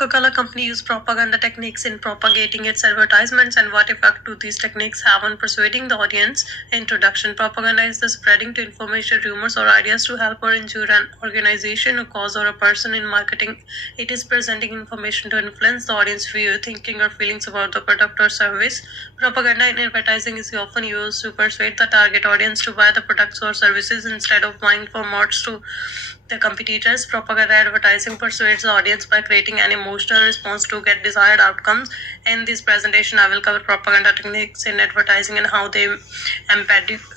Coca-Cola company use propaganda techniques in propagating its advertisements, and what effect do these techniques have on persuading the audience? Introduction. Propaganda is the spreading to information, rumors, or ideas to help or injure an organization, a cause, or a person. In marketing, it is presenting information to influence the audience view, thinking, or feelings about the product or service. Propaganda in advertising is often used to persuade the target audience to buy the products or services instead of buying from mods to the competitors. Propaganda advertising persuades the audience by creating an emotional response to get desired outcomes. In this presentation, I will cover propaganda techniques in advertising and how they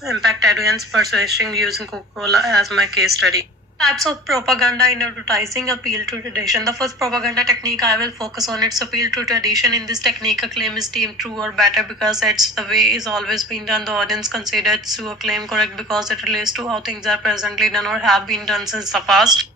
impact audience persuasion using Coca-Cola as my case study. Types of propaganda in advertising. Appeal to tradition. The first propaganda technique I will focus on its appeal to tradition. In this technique, a claim is deemed true or better because it's the way it's always been done. The audience considers a claim correct because it relates to how things are presently done or have been done since the past.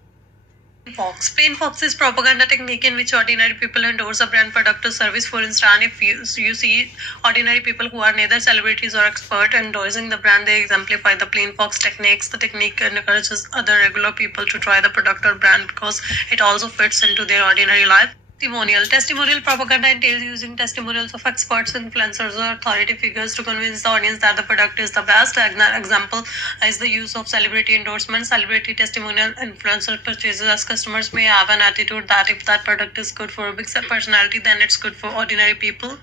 Fox. Plain Fox is propaganda technique in which ordinary people endorse a brand, product, or service. For instance, if you see ordinary people who are neither celebrities or expert endorsing the brand, they exemplify the Plain Fox techniques. The technique encourages other regular people to try the product or brand because it also fits into their ordinary life. Testimonial. Testimonial propaganda entails using testimonials of experts, influencers, or authority figures to convince the audience that the product is the best. Example is the use of celebrity endorsements. Celebrity testimonial influencer purchases, as customers may have an attitude that if that product is good for a big personality, then it's good for ordinary people.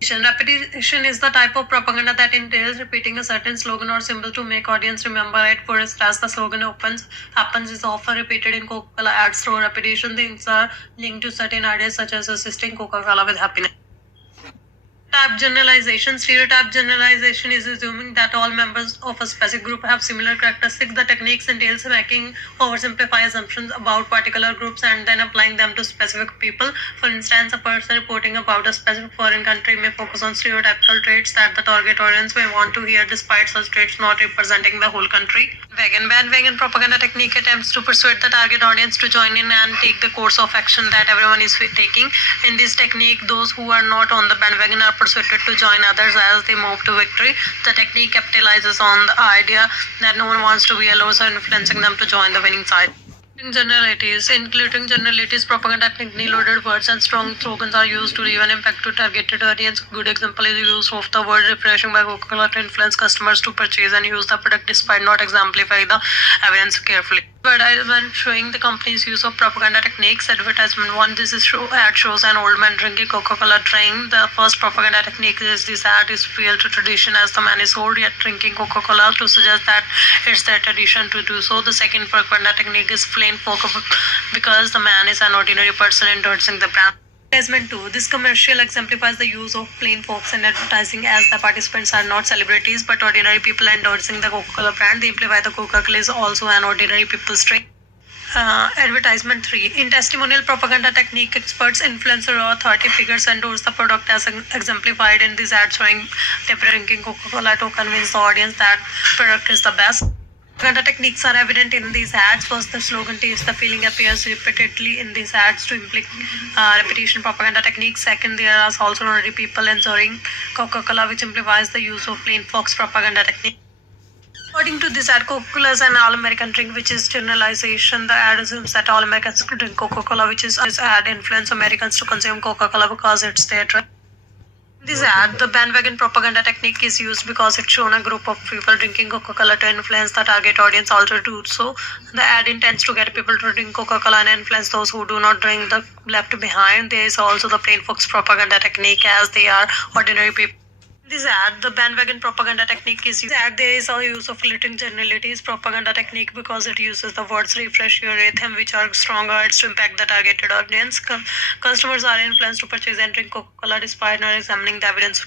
Repetition is the type of propaganda that entails repeating a certain slogan or symbol to make audience remember it. For instance, the slogan happens is often repeated in Coca-Cola ads. Through repetition, things are linked to certain ideas such as assisting Coca-Cola with happiness. Stereotype generalization. Stereotype generalization is assuming that all members of a specific group have similar characteristics. The techniques entails making oversimplified assumptions about particular groups and then applying them to specific people. For instance, a person reporting about a specific foreign country may focus on stereotypical traits that the target audience may want to hear, despite such traits not representing the whole country. Bandwagon propaganda technique attempts to persuade the target audience to join in and take the course of action that everyone is taking. In this technique, those who are not on the bandwagon are persuaded to join others as they move to victory. The technique capitalizes on the idea that no one wants to be alone, so influencing them to join the winning side. Including generalities, propaganda technique, loaded words and strong slogans are used to leave an impact to targeted audience. Good example is the use of the word refreshing by Coca-Cola to influence customers to purchase and use the product despite not exemplifying the evidence carefully. Advertisement showing the company's use of propaganda techniques. Advertisement 1. This is ad shows an old man drinking Coca-Cola drink. The first propaganda technique is this ad is real to tradition as the man is old yet drinking Coca-Cola to suggest that it's their tradition to do so. The second propaganda technique is plain Coca because the man is an ordinary person endorsing the brand. Advertisement 2. This commercial exemplifies the use of plain Fox in advertising as the participants are not celebrities but ordinary people endorsing the Coca-Cola brand. They imply the Coca-Cola is also an ordinary people's drink. Advertisement 3. In testimonial propaganda technique, experts, influencer, or authority figures endorse the product as exemplified in this ad showing them drinking Coca-Cola to convince the audience that product is the best. Propaganda techniques are evident in these ads. First, the slogan taste the feeling appears repeatedly in these ads to imply repetition propaganda techniques. Second, there are also ordinary people enjoying Coca-Cola, which implies the use of plain Fox propaganda technique. According to this ad, Coca-Cola is an all-American drink, which is generalization. The ad assumes that all Americans drink Coca-Cola, which is ad influence Americans to consume Coca-Cola because it's their drink. This ad, the bandwagon propaganda technique is used because it's shown a group of people drinking Coca-Cola to influence the target audience also to do so. The ad intends to get people to drink Coca-Cola and influence those who do not drink the left behind. There is also the plain Fox propaganda technique as they are ordinary people. This ad, the bandwagon propaganda technique is used. There is a use of little generalities propaganda technique because it uses the words refresh your rhythm, which are stronger words to impact the targeted audience. Customers are influenced to purchase and drink Coca-Cola despite not examining the evidence.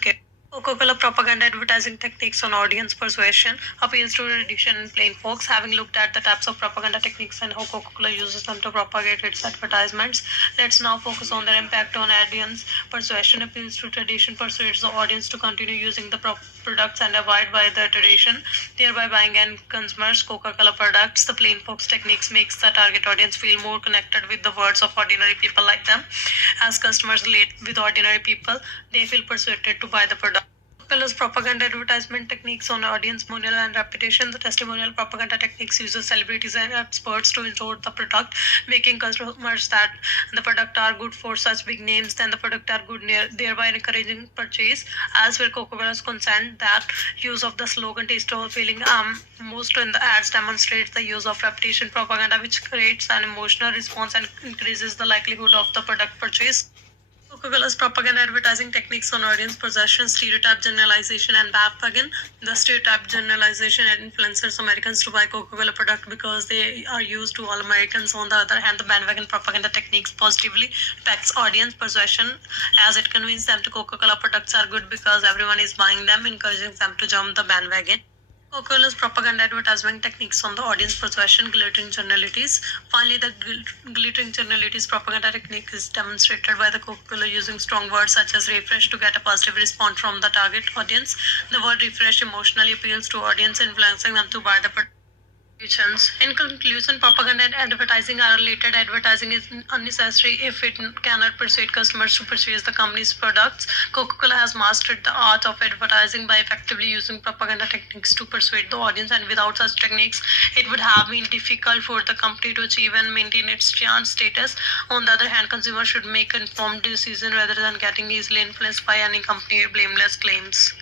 Coca-Cola propaganda advertising techniques on audience persuasion. Appeals to tradition and plain Fox. Having looked at the types of propaganda techniques and how Coca-Cola uses them to propagate its advertisements, let's now focus on their impact on audience persuasion. Appeals to tradition persuades the audience to continue using the products and abide by the tradition, thereby buying and consumers Coca-Cola products. The plain Fox techniques makes the target audience feel more connected with the words of ordinary people like them. As customers relate with ordinary people, they feel persuaded to buy the product. Colors propaganda advertisement techniques on audience, testimonial, and reputation. The testimonial propaganda techniques uses celebrities and experts to endorse the product, making customers that the product are good for such big names, then the product are good, thereby encouraging purchase. As where Coca-Cola's consent that use of the slogan taste or feeling most in the ads demonstrates the use of reputation propaganda, which creates an emotional response and increases the likelihood of the product purchase. Coca-Cola's propaganda advertising techniques on audience possession, stereotype generalization, and bandwagon. The stereotype generalization influences Americans to buy Coca-Cola product because they are used to all Americans. On the other hand, the bandwagon propaganda techniques positively impacts audience possession as it convinces them to Coca-Cola products are good because everyone is buying them, encouraging them to jump the bandwagon. Coca-Cola's propaganda advertisement techniques on the audience persuasion, glittering generalities. Finally, the glittering generalities propaganda technique is demonstrated by the Coca-Cola using strong words such as refresh to get a positive response from the target audience. The word refresh emotionally appeals to audience, influencing them to buy the product. In conclusion, propaganda and advertising are related. Advertising is unnecessary if it cannot persuade customers to purchase the company's products. Coca-Cola has mastered the art of advertising by effectively using propaganda techniques to persuade the audience, and without such techniques, it would have been difficult for the company to achieve and maintain its giant status. On the other hand, consumers should make informed decisions rather than getting easily influenced by any company blameless claims.